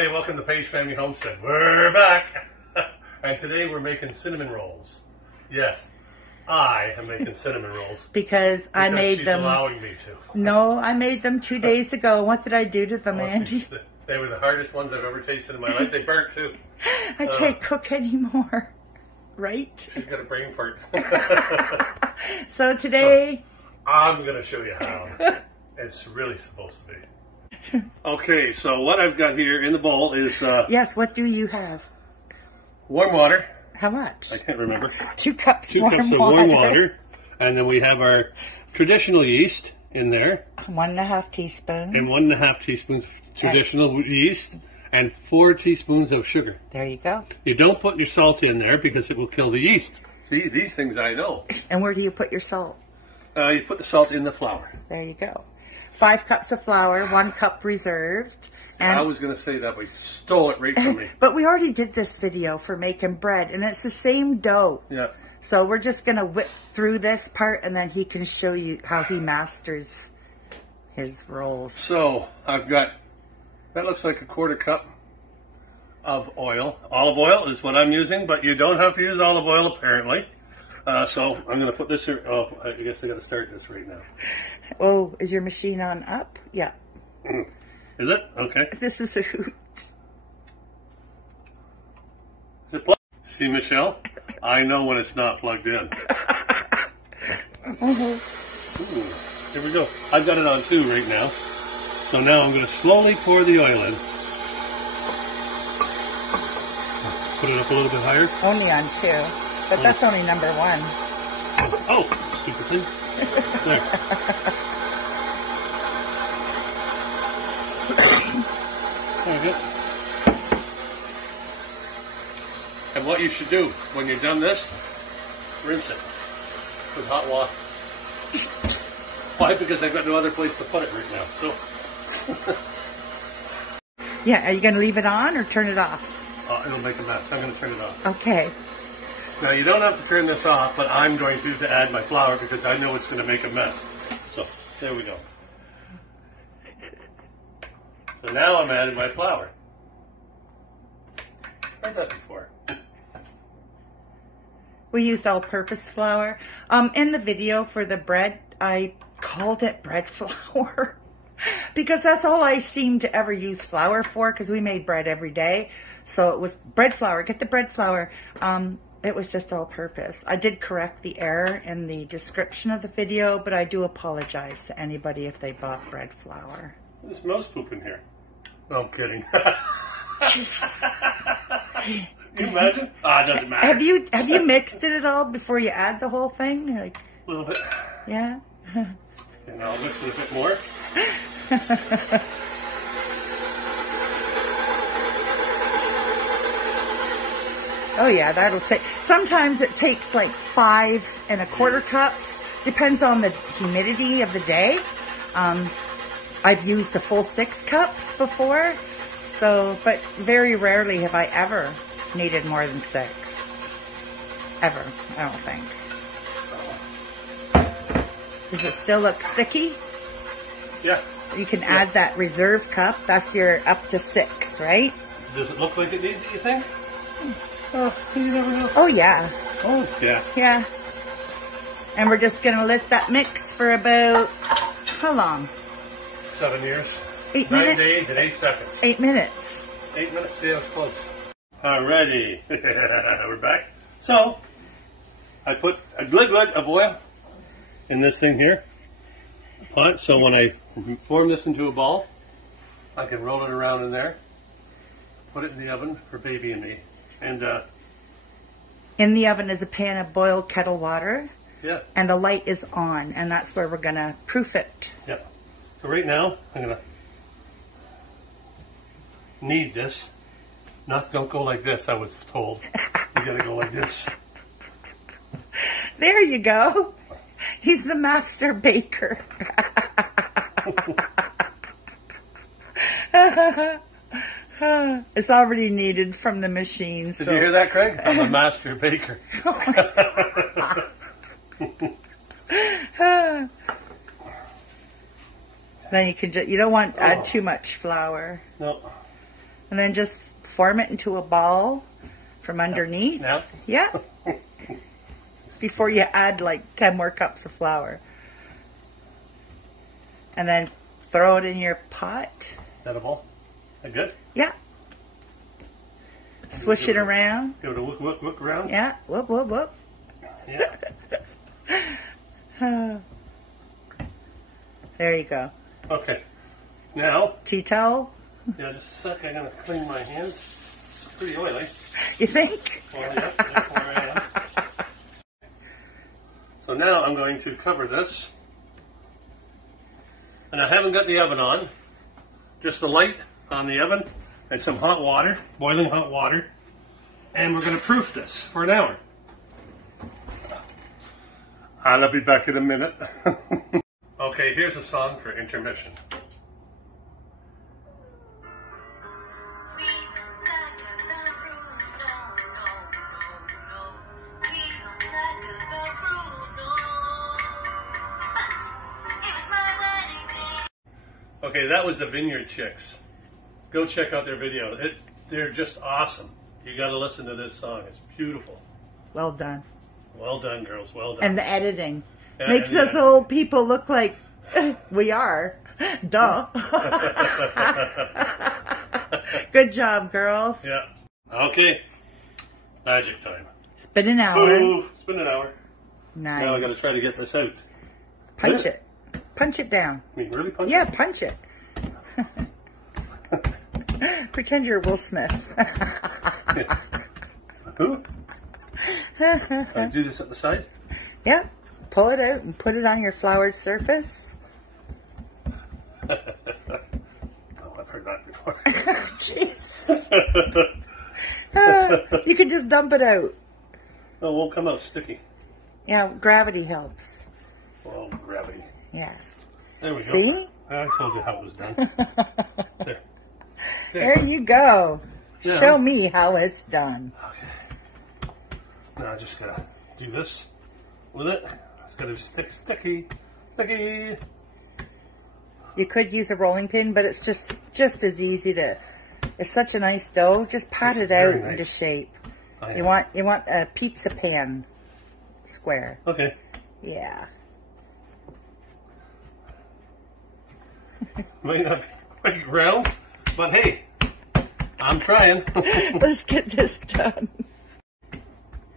Hey, welcome to Paige Family Homestead. We're back. And today we're making cinnamon rolls. Yes, I am making cinnamon rolls. Because I made she's them. Allowing me to. No, I made them 2 days ago. What did I do to them, Andy? They were the hardest ones I've ever tasted in my life. They burnt too. I can't cook anymore. Right? She's got a brain fart. So today... So, I'm going to show you how it's really supposed to be. Okay, so what I've got here in the bowl is... yes, what do you have? Warm water. How much? I can't remember. 2 cups Two cups of warm water. And then we have our traditional yeast in there. 1.5 teaspoons. And 1.5 teaspoons traditional yeast. And 4 teaspoons of sugar. There you go. You don't put your salt in there because it will kill the yeast. See, these things I know. And where do you put your salt? You put the salt in the flour. There you go. 5 cups of flour, 1 cup reserved. And I was going to say that, but you stole it right from me. But we already did this video for making bread, and it's the same dough. Yeah. So we're just going to whip through this part, and then he can show you how he masters his rolls. So I've got, that looks like a 1/4 cup of oil. Olive oil is what I'm using, but you don't have to use olive oil apparently. So I'm going to put this here. Oh, I guess I got to start this right now. Oh, is your machine on up? Yeah. Is it? Okay. This is a hoot. Is it plugged? See, Michelle? I know when it's not plugged in. Ooh, here we go. I've got it on 2 right now. So now I'm going to slowly pour the oil in. Put it up a little bit higher. Only on 2. But that's only number 1. Oh, stupid thing. There. There you go. And what you should do when you're done this, rinse it with hot water. Why? Because I've got no other place to put it right now. So. Yeah, are you going to leave it on or turn it off? It'll make a mess. I'm going to turn it off. Okay. Now you don't have to turn this off, but I'm going to add my flour because I know it's going to make a mess. So there we go. So now I'm adding my flour. I've done that before. We used all-purpose flour. In the video for the bread, I called it bread flour because that's all I seem to ever use flour for because we made bread every day. So it was bread flour. Get the bread flour. It was just all-purpose. I did correct the error in the description of the video, but I do apologize to anybody if they bought bread flour. There's mouse poop in here. No, I'm kidding. Jeez. Can you imagine? It doesn't matter. Have you mixed it at all before you add the whole thing? Like, a little bit. Yeah. And I'll mix it a bit more. Oh yeah, that'll take. Sometimes it takes like 5 1/4 cups. Depends on the humidity of the day. I've used a full 6 cups before, so but very rarely have I ever needed more than 6. Ever, I don't think. Does it still look sticky? Yeah. You can add that reserve cup. That's your up to 6, right? Does it look like it needs it, you think? Oh, you never know. Oh yeah. Oh yeah. Yeah. And we're just gonna let that mix for about how long? 7 years. 8 9 minutes? days and 8 seconds. 8 minutes. 8 minutes, yeah, it's close. Alrighty. We're back. So, I put a glug of oil in this thing here. Pot, so when I form this into a ball, I can roll it around in there, put it in the oven for baby and me. And in the oven is a pan of boiled kettle water. Yeah. And the light is on, and that's where we're gonna proof it. Yeah. So right now, I'm gonna knead this. Don't go like this, I was told. You gotta go like this. There you go. He's the master baker. It's already kneaded from the machine. Did you hear that, Craig? I'm a master baker. Then you can you don't want to add too much flour. No. And then just form it into a ball from underneath. Now? Yeah. Before you add like 10 more cups of flour. And then throw it in your pot. Is that a ball? That good? Yeah. Swish it around. Give it a whoop around? Yeah. Whoop, whoop, whoop. Yeah. There you go. Okay. Now. Tea towel? Yeah, just a sec. I'm going to clean my hands. It's pretty oily. You think? Well, yeah, that's where I am. So now I'm going to cover this. And I haven't got the oven on. Just the light on the oven and some hot water, boiling hot water. And we're going to proof this for an hour. I'll be back in a minute. Okay, here's a song for intermission. Okay, that was the Vineyard Chicks. Go check out their video. They're just awesome. You got to listen to this song. It's beautiful. Well done. Well done, girls. Well done. And the editing Yeah, makes us old people look like we are. Duh. Good job, girls. Yeah. Okay. Magic time. It's been an hour. Ooh, it's been an hour. Nice. Now I got to try to get this out. Punch it. Punch it down. I mean, really punch Yeah, it? punch it. Pretend you're Will Smith. Who? I do this at the side? Yep. Pull it out and put it on your floured surface. Oh, I've heard that before. Jeez. You can just dump it out. Oh, it won't come out sticky. Yeah, gravity helps. Well, gravity. Yeah. There we go. See? I told you how it was done. There. There you go. Yeah. Show me how it's done. Okay. Now I just gotta do this with it. It's gotta be sticky. You could use a rolling pin, but it's just as easy to. It's such a nice dough. Just pat it out into shape. You want a pizza pan square. Okay. Yeah. Might not be quite round, but hey, I'm trying. Let's get this done.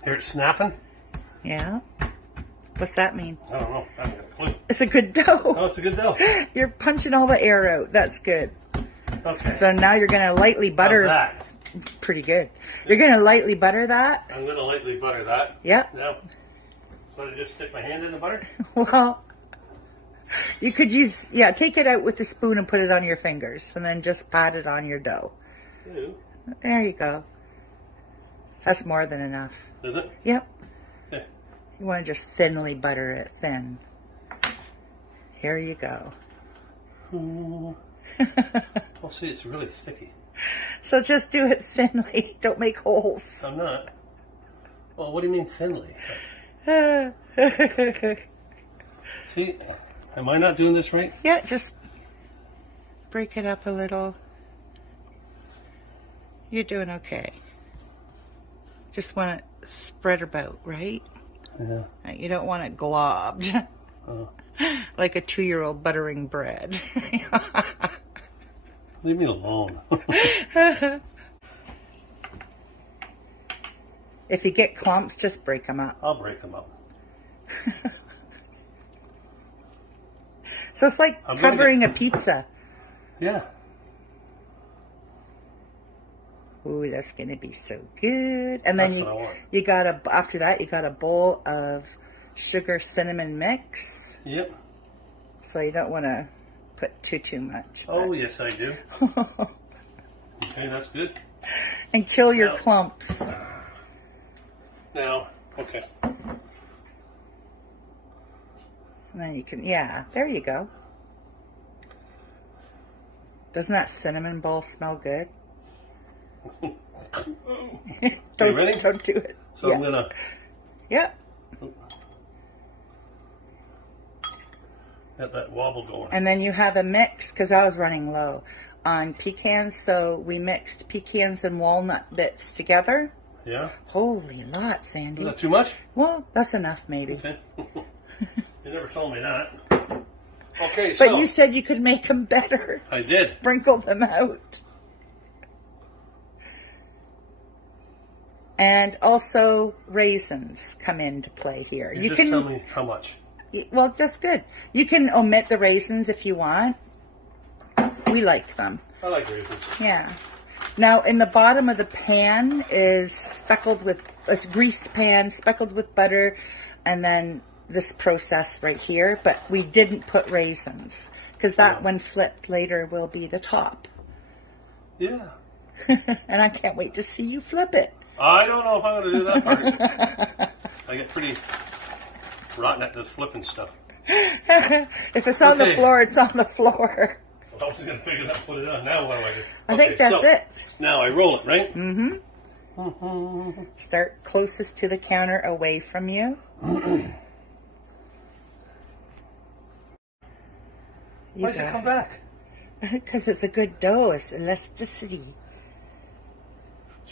Here it's snapping. Yeah. What's that mean? I don't know. I haven't got a clue. It's a good dough. Oh, it's a good dough. You're punching all the air out. That's good. Okay. So now you're going to lightly butter. How's that? Pretty good. You're going to lightly butter that. I'm going to lightly butter that. Yep. Now, so I just stick my hand in the butter? Well, you could use, take it out with a spoon and put it on your fingers and then just pat it on your dough. Ew. There you go. That's more than enough. Is it? Yep. Okay. You want to just thinly butter it thin. Here you go. Ooh. Well, see, it's really sticky. So just do it thinly. Don't make holes. I'm not. Well, what do you mean thinly? See, am I not doing this right? Yeah, just break it up a little. You're doing okay. Just want it spread about, right? Yeah. You don't want it globbed. Like a 2-year-old buttering bread. Leave me alone. If you get clumps, just break them up. I'll break them up. So it's like covering a pizza. Yeah. Ooh, that's gonna be so good. And then That's what I want. after that you got a bowl of sugar cinnamon mix. Yep. So you don't want to put too much. Oh, yes, I do. Okay, that's good. And kill your clumps. Now, okay. And then you can, there you go. Doesn't that cinnamon ball smell good? You ready? Don't do it. So I'm gonna. Yep. Get that wobble going. And then you have a mix, because I was running low, on pecans, so we mixed pecans and walnut bits together. Yeah. Holy lot, Sandy. Is that too much? Well, that's enough, maybe. Okay. You never told me that. Okay, so. But you said you could make them better. I did. Sprinkle them out. And also raisins come into play here. You just tell me how much. Well, that's good. You can omit the raisins if you want. We like them. I like raisins. Yeah. Now, in the bottom of the pan is speckled with, a greased pan, speckled with butter, and then this process right here. But we didn't put raisins, because that, when flipped later, will be the top. Yeah. And I can't wait to see you flip it. I don't know if I'm going to do that part. I get pretty rotten at this flipping stuff. If it's on the floor, it's on the floor. I was going to pick it up, put it on. Now what do I do? I think that's it. Now I roll it, right? Mm-hmm. Start closest to the counter, away from you. Why'd you come back? Because it's a good dough. It's elasticity.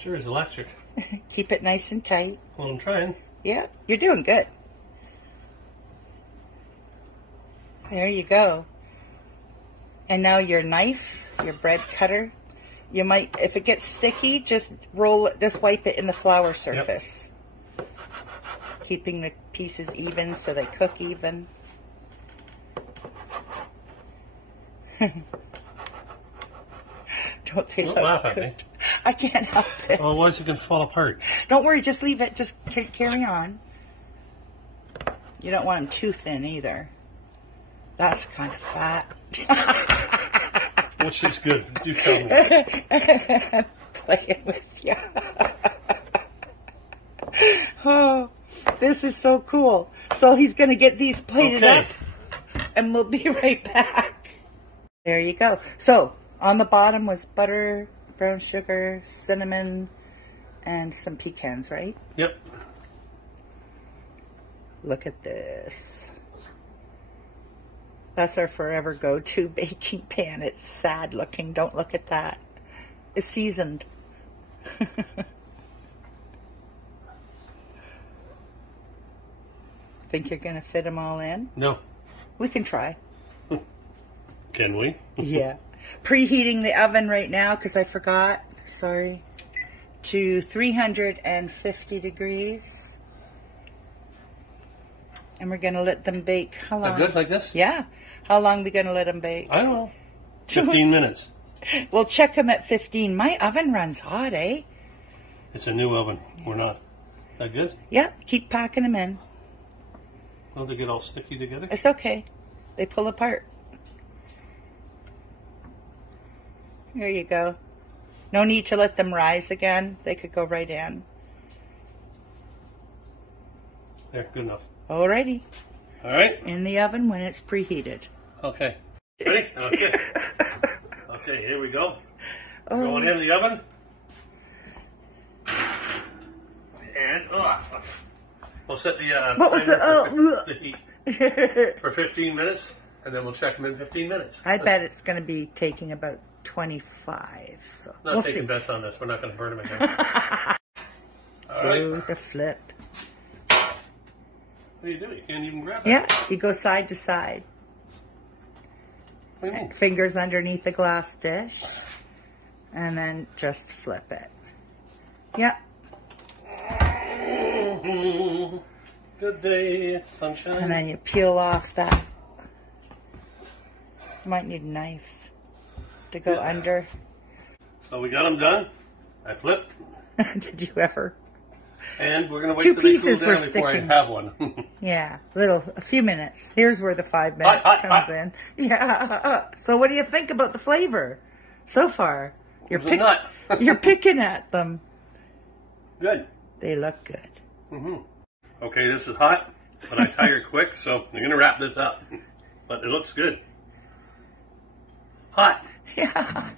Sure is electric. Keep it nice and tight. Well, I'm trying. Yeah, you're doing good. There you go. And now your knife, your bread cutter, you might, if it gets sticky, just roll it, just wipe it in the flour surface. Yep. Keeping the pieces even so they cook even. Don't they look laugh good? at me. I can't help it. Oh, why is it going to fall apart? Don't worry, just leave it. Just carry on. You don't want them too thin either. That's kind of fat. Which is good. You tell me. Playing with you. Oh, this is so cool. So he's going to get these plated up, and we'll be right back. There you go. So on the bottom was butter, brown sugar, cinnamon, and some pecans, right? Yep. Look at this. That's our forever go-to baking pan. It's sad looking. Don't look at that. It's seasoned. Think you're going to fit them all in? No. We can try. Can we? Yeah. Preheating the oven right now, because I forgot. Sorry. To 350 degrees. And we're going to let them bake. How long? Good, like this? Yeah. How long are we going to let them bake? I don't know. 15 minutes. We'll check them at 15. My oven runs hot, eh? It's a new oven. We're not. That good? Yeah. Keep packing them in. Don't they get all sticky together? It's okay. They pull apart. There you go. No need to let them rise again. They could go right in. There, good enough. Alrighty. All right. In the oven when it's preheated. Okay. Ready? Okay. Okay, here we go. Going in the oven. And we'll set the what was the heat for 15 minutes, and then we'll check them in 15 minutes. I bet it's going to be taking about 25. So Not we'll taking see. bets on this. We're not going to burn them again. All Do right. the flip. What do you do? You can't even grab it. Yeah, you go side to side. What do you mean? Fingers underneath the glass dish. And then just flip it. Yep. Good day, sunshine. And then you peel off that. You might need a knife to go under. So we got them done. I flipped. Did you ever? And we're going to wait Two till they pieces cool were down before I sticking. have one. Yeah, a few minutes. Here's where the 5 minutes comes in. Yeah. So what do you think about the flavor so far? You're picking at them. Good. They look good. Mm-hmm. Okay, this is hot, but I tired quick, so I'm going to wrap this up. But it looks good. Hot. Yeah.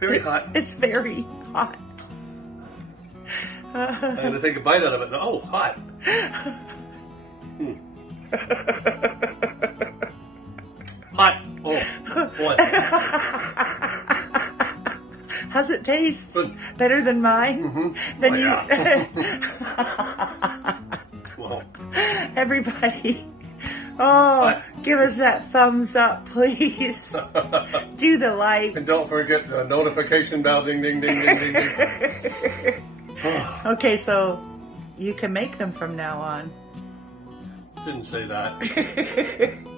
Very hot. It's very hot. I'm going to take a bite out of it. Oh, hot. Hot. Oh, boy. How's it taste? Better than mine? Mm-hmm. Then Well, everybody, give us that thumbs up, please. Do the like. and don't forget the notification bell. Ding, ding, ding, ding, ding, ding. Okay, so you can make them from now on. Didn't say that.